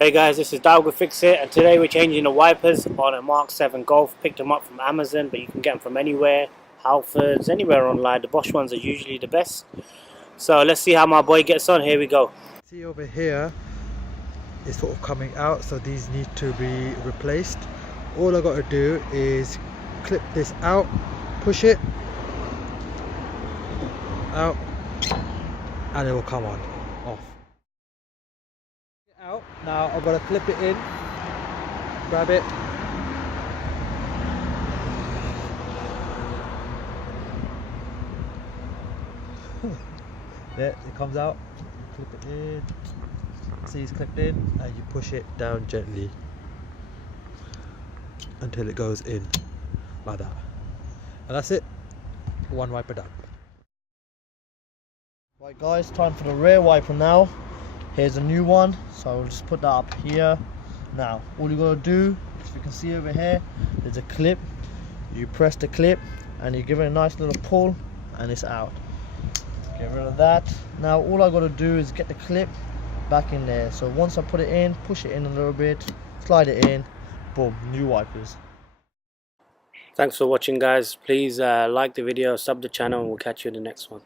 Hey guys, this is Dalga Fix It, and today we're changing the wipers on a Mark 7 Golf. Picked them up from Amazon, but you can get them from anywhere, Halfords, anywhere online. The Bosch ones are usually the best. So let's see how my boy gets on. Here we go. See over here is sort of coming out, so these need to be replaced. All I got to do is clip this out, push it out, and it will come on off. Out now. I've got to clip it in, grab it. There it comes out. Clip it in. See, it's clipped in, and you push it down gently until it goes in like that, and that's it. One wiper done. Right guys, time for the rear wiper now. Here's a new one, so I'll just put that up here. Now all you gotta do, if you can see over here, there's a clip. You press the clip and you give it a nice little pull and it's out. Get rid of that. Now all I gotta do is get the clip back in there. So once I put it in, push it in a little bit, slide it in, boom, new wipers. Thanks for watching guys. Please like the video, sub the channel, and we'll catch you in the next one.